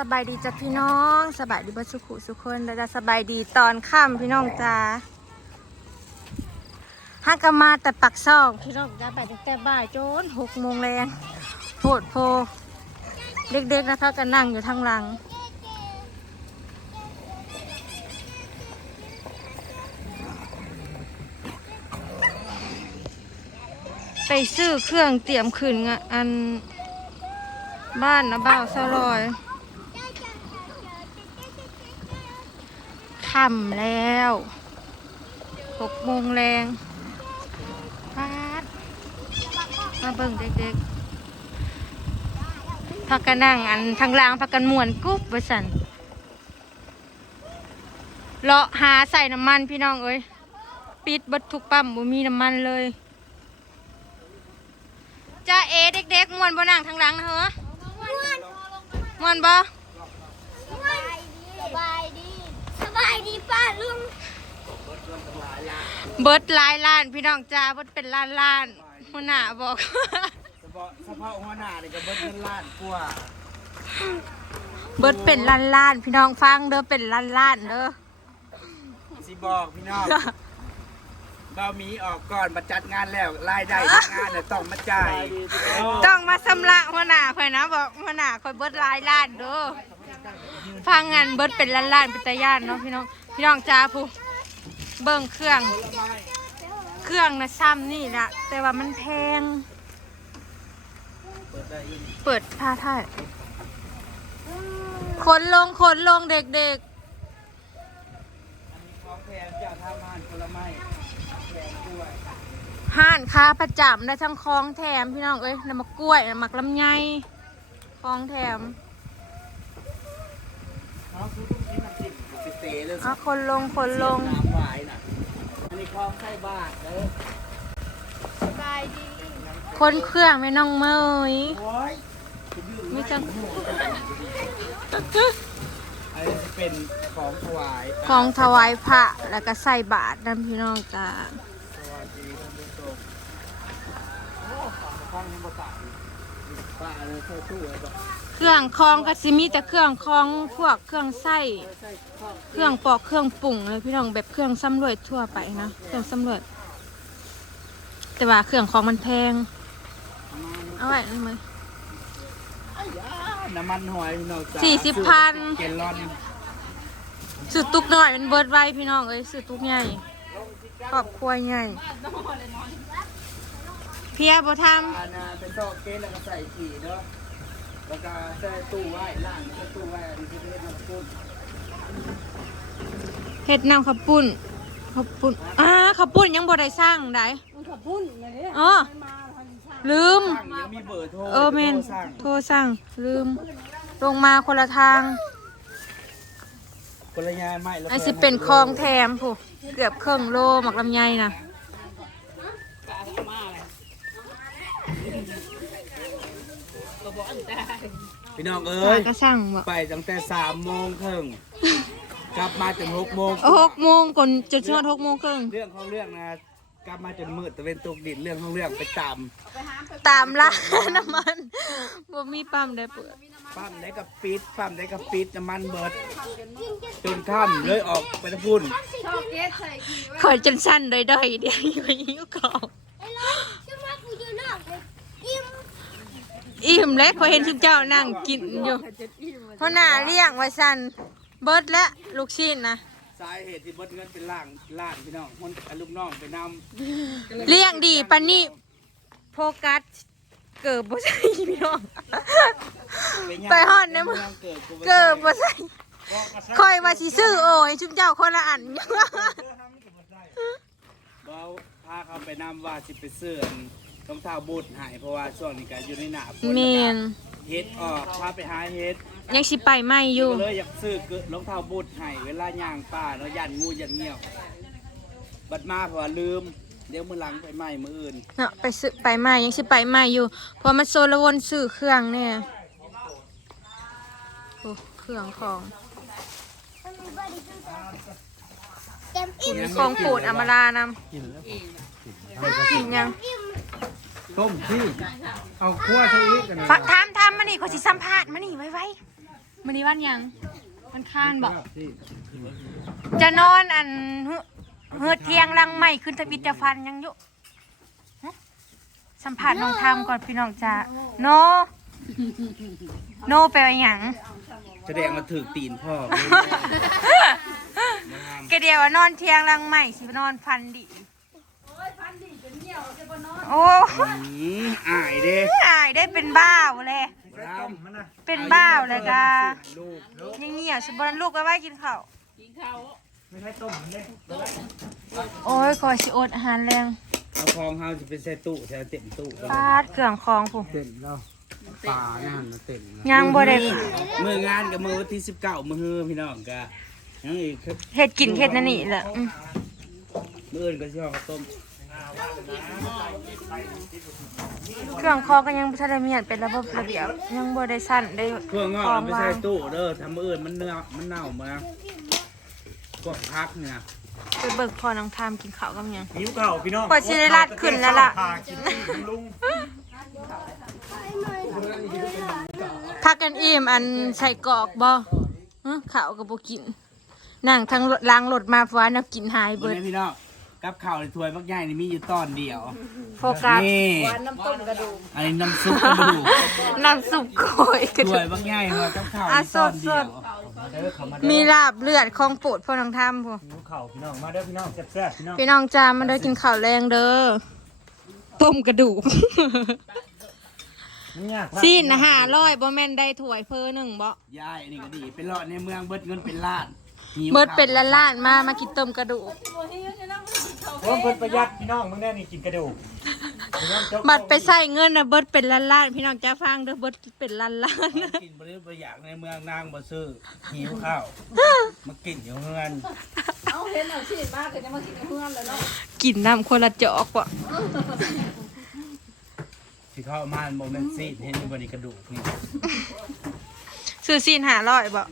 สบายดีจ้ะพี่น้องสบายดีบ่สุขุสุขคนแล้วจะสบายดีตอนค่ำพี่น้องจ้าฮักกมาแต่ปักซอกพี่น้องจ้าไปตั้งแต่บ่ายจนหกโมงแรงโพดโพเด็กๆนะคะก็นั่งอยู่ทางหลัง ไปซื้อเครื่องเตรียมขึ้นงะอันบ้านนะบ่าวสลอย ค่ำแล้วหกโมงแรงปาดมาเบิ่งเด็กๆพักกันนั่งอันทางล่างพักกันมวนกุ๊บไว้สันเลาะหาใส่น้ำมันพี่น้องเอ้ยปิดเบัดทุกปั๊มบ่มีน้ำมันเลยจ้าเอเด็กๆมวนบ่นั่งทางหลังนะเหรอมวนบ่ สบายดี สบายดีป้าลุง เบิดหลายล้าน พี่น้องจ้าเบิดเป็นล้านล้านหัวหน้าบอกเฉพาะเฉพาะหัวหน้านี่ก็เบิดเงินล้านกว่าเบิดเป็นล้านล้านพี่น้องฟังเด้อเป็นล้านล้านเด้อสิบอกพี่น้องเบาหมีออกก่อนมาจัดงานแล้วรายได้ที่งานเนี่ยต้องมาจ่ายต้องมาสำระหัวหน้าค่อยนะบอกหัวหน้าค่อยเบิดหลายล้านเด้อฟังงานเบิดเป็นล้านล้านเป็นตาย่านเนาะพี่น้องพี่น้องจ้าผู้ เบิ่งเครื่อง เครื่องนะซ้ำนี่ละแต่ว่ามันแพง เปิดผ้าท่ายขนลงขนลงเด็กของแพงจะทำงานผลไม้แพงด้วยๆห้านค้าประจำได้ทั้งคลองแถมพี่น้องเอ้ยน้ำมะกล้วยน้ำมักลำไยคลองแถม เขาคือต้องกินน้ำจิ้มสิ เตเลยอะคนลงคนลงน้ำหวายน่ะอันนี้คลองไส้บาทเด้อสบายดีคนเครื่องไม่น้องเมยโอ้ยมีจังอันนี้จะเป็นของถวายของถวายพระแล้วก็ใส่บาตรนั่นพี่น้องจ้าสวัสดีท่านผู้ชมโอ้ฝั่งข้างนี้บ่ตายป้า เลยเข้าตู้ไว้บอกเครื่องคองก็สิมีแต่เครื่องคองพวกเครื่องไส้ใส่ข้าวเครื่องปอกเครื่องปรุงเลยพี่น้องแบบเครื่องสำรวจทั่วไปนะเครื่องสำรวจแต่ว่าเครื่องของมันแพงเอาไว้นี่มั้ยน้ำมันหอยพี่น้องจ้าสี่สิบพันเกลลอนซื้อตุกหน่อยมันเบิดไว้พี่น้องเอ้ยซื้อตุกใหญ่ครอบครัวใหญ่เพียบ่ทอานาเป็นซอกเกลแล้วก็ใส่ขี่เนาะแล้วก็ใส่ตู้ไว้ล่างใส่ตู้ไว้อันนี้คือเฮ็ดน้ำกุ้งำเฮ็ดน้ำข้าวปุ้นข้าวปุ้นอ่าข้าวปุ้นยังบ่ได้สร้างได้มันขับพุ่นลยเนี่ยอ๋อลืม สั่งยังมีเบอร์โทรเออเมนโทรสั่งโทรสั่งลืม ลงมาคนละทางคนละยายไม่แล้วอันสิเป็นคลองแถมผู้เกือบครึ่งโลหมักลำไยนะ พี่น้องเอ้ตายก็สั่งบ่ไปตั้งแต่สามโมงครึ่งกลับมาจนหกโมงหกโมงก่อนจนชดหกโมงครึ่งเรื่องของเรื่องนะกลับมาจนมืดตะเวนตกดินเรื่องของเรื่องไปตามตามร้านน้ำมันบ่มีปั๊มได้เปิดปั๊มได้กับปิดปั๊มได้กับปิดน้ำมันเบิด จนค่ำเลยออกไปตะพุ่น ชอบเกสใส่กี่ไว้คอยจนสั้นด้อยๆเดี๋ยวอยู่หิวข้าวไอ้ลูกชื่อว่ากูอยู่นอกเลยอิ่ม อิ่มแล้วพอเห็นทุกเจ้านั่งกินอยู่เพราะหน้าเลี้ยงไว้สั้นเบิดและลูกชิ้นนะสาเหตุที่เบิดเงินเป็นล่างล่างพี่น้องคนเอาลูกน้องไปนำเลี้ยงดีปานนี้โฟกัสเกิดบ่ใช่พี่น้องย่างไปฮอดเนี่ยมึงมืองเกิดกูเกิดบ่ใช่คอยว่าสิซื้อโอ้ยชุมเจ้าคนละอันเบาพาเขาไปนำว่าสิไปเสื่อน รองเท้าบูทใหายเพราะว่าช่วงนี้ก็อยู่ในหนาฝนเมนเฮ็ดออกพาไปหาเฮ็ดยังสิไปไม่อยู่ก็เลยอยากซื้อเกิดรองเท้าบูทให้เวลาย่างป่าเนาะยันงูยันเงี้ยว บัดมาเพราะว่าลืม เดี๋ยวมื้อหลังไปใหม่มื้ออื่นเนาะไปซื้อไปไม่ยังสิไปไม่อยู่เพอมันโซละวนซื้อเครื่องเนี่ยโอ้เครื่องของ เต็มอิ่มของโปรดอมรานำกินยัง ต้มที่เอาคั่วใช้อีกกันฟักทามทามมานี่ขอสิสัมภาษณ์มานี่ไว้ไว้มื้อนี้วันหยังวันค้านบอกจะนอนอันฮึเฮือเที่ยงลังใหม่ขึ้นทวิตจะฟันยังอยู่ฮะสัมผัสน้องทามก่อนพี่น้องจ้าโน โนแปลว่าหยังแสดงมาถือตีนพ่อกเดียวว่านอนเที่ยงลังใหม่สินอนฟันดี โอ้ยอืมอายเด้อายได้เป็นบ้าวเลยครับเป็นบ้าวเลยกะลูกลูกยังเงี่ยวสิบนลูกก็ไว้กินข้าวโอ้ยขอสิอดอาหารแรงเอาคองเฮาจะเป็นใส่ตู้ใส่เต็มตู้เลยปาดเครื่องคองผู้เต็มแล้วป่าเนี่ยหันมาเต็มยังบ่ได้มืองานกับมือวันที่สิบเก้ามือฮือพี่น้องกะยังอีกครับเฮ็ดกินเฮ็ดนั่นนี่แหละอืมมืออื่นก็สิห่อข้าวต้ม เครื่องคองก็ยังบ่ทันได้มีอันเป็นระบบระเบียบยังบ่ได้สั่นได้เครื่องงอกคเอาไปใส่วางตู้เด้อทำมืออื่นมันเนื้อมันเน่ามาพวกพักเนี่ยไปเบิกพอน้องทามกินข้าวกับหยัง หิวเก่าพี่น้องกว่าสิได้ลาดขึ้นแล้วล่ะ พากินที่ลุงพักกันอิ่มอันใส่กรอกบ่ฮะข้าวก็บ่กินนั่งทั้งล้างรถมาฟ้าแนวกินหายเบิเบิดดพี่น้อง กับข้าวในถ้วยบักใหญ่นี่มีอยู่ตอนเดียว โฟกัสนี่น้ำต้มกระดูกอันนี้น้ำซุปกระดูกน้ำซุปโกยกระถ้ดูวยกบักใหญ่มากับข้าวอะนี่ตอนเดียวสดมีลาบเลือดของโปรดพ่อน้องทำพ่อหิวเข่าพี่น้องมาเด้อพี่น้องแซ่บๆพี่น้องพี่น้องจามมาเด้อกินข้าวแรงเด้อต้มกระดูก มันยากซีนนะหาร้อยบ่แม่นได้ถ้วยเพอหนึ่งบ่ยายนี่ก็ดีเป็นรอดในเมืองเบิดเงินเป็นล้านหิว เบิดเป็นข้าวล้านๆมามากินต้มกระดูกเพิ่มเพิ่นประหยัดพี่น้องมึงได้นี่กินกระดูกพี่น้องจกบัตรไปใส่เงินน่ะเบิดเป็นล้านๆพี่น้องจะฟังเด้อเบิดเป็นล้านกินบริบริอยากในเมืองนางบ่ซื้อหิวข้าวมากินอยู่เฮือนๆกินน้ำคนละจอกบ่ที่เข้ามาโมเมนต์ซีดเห็นอยู่บนกระดูกนี่ ซื้อซีนหาร้อยบ่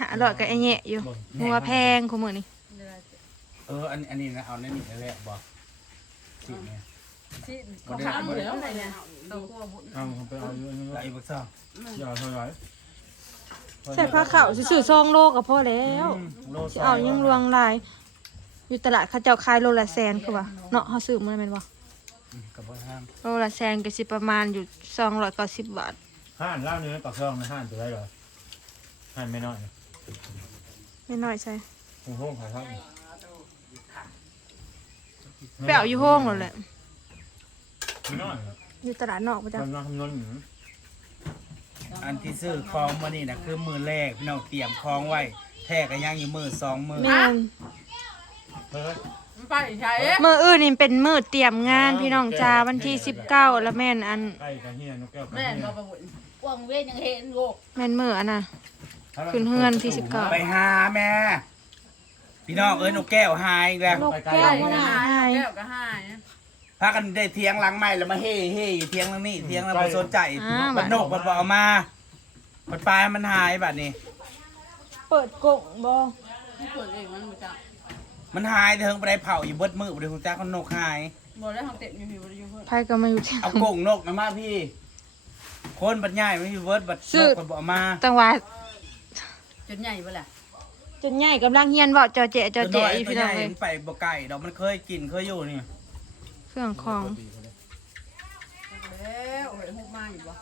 หาร้อยก็ไอ้แยะอยู่หัวแพงคุมื้อนี้เอออันอันนี้นะเอาในนี่แหละบอกซีดเนี่ยก็ได้บ่ได้เอาไปเอาอยู่นี่ไหลบักซ่าอย่าเท่าไหร่ใส่ผ้าขาวซื้อๆซองโลก็พอแล้วโลสิเอายังลวงลาย อยู่ตลาดเขาเจ้าขายโลละแสนคือว่าเนาะเขาซื้อมาแม่นบ่กับบ่ทางโลละแสนก็สิประมาณอยู่290บาทห้านเล่าเนื้อปากซองนะห้านตัวไรเหรอ ห้านไม่น้อยไม่น้อยใช่โอ้โหขายครับไปเอาอยู่ห้องนั่นแหละไม่น้อยครับอยู่ตลาดนอกประจกำลังคำนวณอยู่อันที่ซื้อคลองมานี่นะคือมือแรกพี่น้องเตรียมคลองไว้ แท้ก็ย่างอยู่มือสองมือำแม่นเฮ้ยมื้ออื่นนี่เป็นมื้อเตรียมงานพี่น้องจ้าวันที่19แล้วแม่นอันใกล้กระเฮียนกแก้วกระเฮียหวังเวียนยังเห็นโลกแม่นมื้ออันน่ะ ขึ้นเฮือนที่19ไปหาแม่ พี่น้องเอ้ยนกแก้วหายอีกแล้วนกแก้วมันหายพากันได้เทียงหลังใหม่แล้วมาเฮ่เฮ่อยู่เทียงหลังนี่เทียงแล้วบ่สนใจอ่าบัดนกบัดบ่เอามาบัดปลายมันหายบัดนี้ เปิดกงบ่มันหายเถิงไปได้เผาอยู่เบิดมือบ่ได้ฮู้จักว่านกหายไผก็มาอยู่ที่เอากงนกนะมาพี่คนบัดใหญ่ไม่มีเบิดบัดซื้นอกบัดบ่เอามาจังหวัด จนใหญ่เปล่าจนใหญ่กำลังเฮียนเว้าเจ้าเจ๊เจ้าตัวเจ๊น้อยอีตัวพี่ใหน้อญ่งเอ้ยมันไปบ่ไก่ดอกมันเคยกินเคยอยู่นี่เครื่องของแล้วเฮ้ยฮุกมาอยู่บ่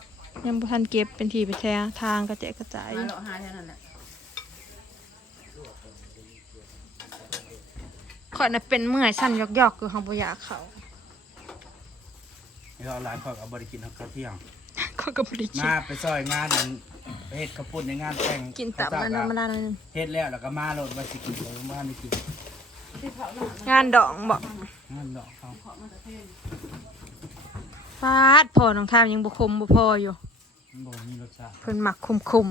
ยังบ่ทันเก็บเป็นทีไปแท้ทางกระเจกระจายมาเลาะหาแค่นั้นแหละข่อยน่ะเป็นเมื่อยสั่นยอกๆคือเฮาบ่อยากเข้าเราหลายคนเอาบ่ได้กินข้าวเที่ยง ข้อยก็บ่ได้กินมาไปซอยงานนั้น ไปเฮ็ดข้าวปุ้นในงานแต่งกินตับมันธรรมดาหน่อยหนึงเฮ็ดแล้วแล้วก็มาโลดว่าสิกินเลยบ่ทันได้กินงานดองบ่งานดอกเขาฟาดพอน้องทามยังบ่คมบ่พออยู่ มันบอกมีรสชาติเพิ่นหมักคม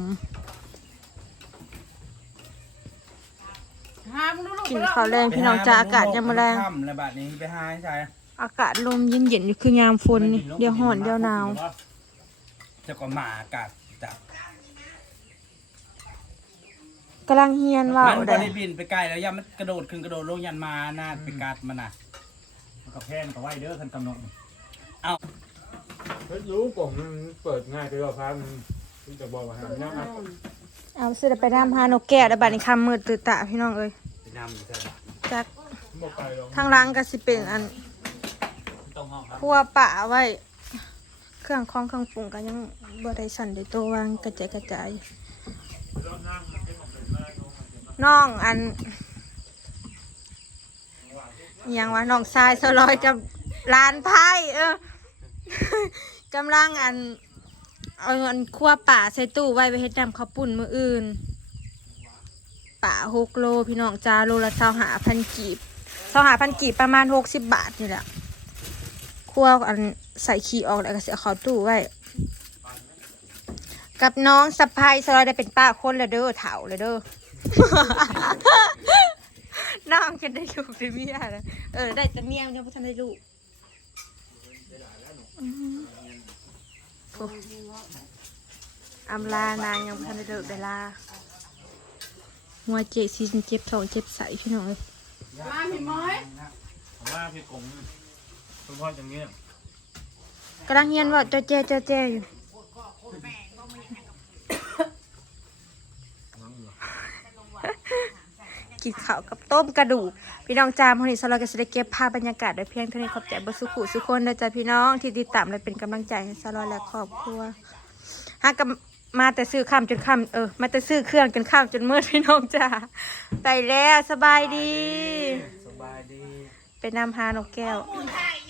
หามึงดูลูกๆกินข้าวแรงพี่น้องจ้าอากาศยามมื้อแรงค่ำแล้วบัดนี้ไปหาให้ใช่อากาศลมเย็นๆอยู่คือยามฝนนี่เดี๋ยวร้อนเดี๋ยวหนาว เจ้าก็มาอากาศจับ กำลังเฮียนเว้ามันบ่ได้ได้บินไปไกลแล้วยามมันกระโดดขึ้นกระโดดลงยันมาน่าไปกัดมันน่ะมันก็แพนกับไว้เด้อคันกำหนดเอ้าเฮ้ยรู้ผมมันเปิดง่ายไปว่าพามันคุณจะบอกว่าหาน้ำอัดเอาสิได้ไปน้ำหานกแก้วแล้วบัดนี้คำมืดตื่นตาพี่น้องเอ้ยไปนำอยู่ใช่ปะจักบอกไปหรอกทางหล้างก็สิเป็นอันต้องห้องครับครัวป่าไว้ เครื่องของเครื่องปรุงก็ยังบ่ได้สั่นได้ตัววางกระจายกระจาย น้องอันยังว่าน้องชายสลอยกับลานไพ่เออกำลังอันเอาอันคั่วป่าใส่ตู้ไว้ไปเฮ็ดน้ำข้าวปุ้นมืออื่นป่าหกโลพี่น้องจ้าโลละเท่าหาพันกีบเท่าหาพันกีบประมาณหกสิบบาทนี่แหละคั่วอันใส่ขี้ออกแล้วก็เสียเขาตู้ไว้กับน้องสะพายสลอยได้เป็นป้าคนละเด้อเถาเลยเด้อ น้องจะได้ลูกได้เมียนะเออได้แต่เมียยังไม่ทันได้ลูกอืมโอ้อำลานางยังไม่ทันได้เลิกได้ลาหัวเจ็บซีนเจ็บท้องเจ็บใสพี่น้องเลยมาพี่ม้อยผมว่าพี่กงคุณพ่ออย่างเงี้ยกำลังเฮียนว่าเจ้าแจ้เจ้าแจ้อยู่ กินข้าวกับต้มกระดูก พี่น้องจามคนนี้สำหรับก็จะได้เก็บภาพบรรยากาศไว้เพียงเท่านี้ขอบใจเบดสุขุสุคนนะจ๊ะพี่น้องที่ติดตามและเป็นกำลังใจให้สลอยและครอบครัวหากมาแต่ซื้อข้ามจนข้ามเออมาแต่ซื้อเครื่องจนข้ามจนมืดพี่น้องจ้าไปแล้วสบายดี สบายดี ไปนำหานกแก้วไทย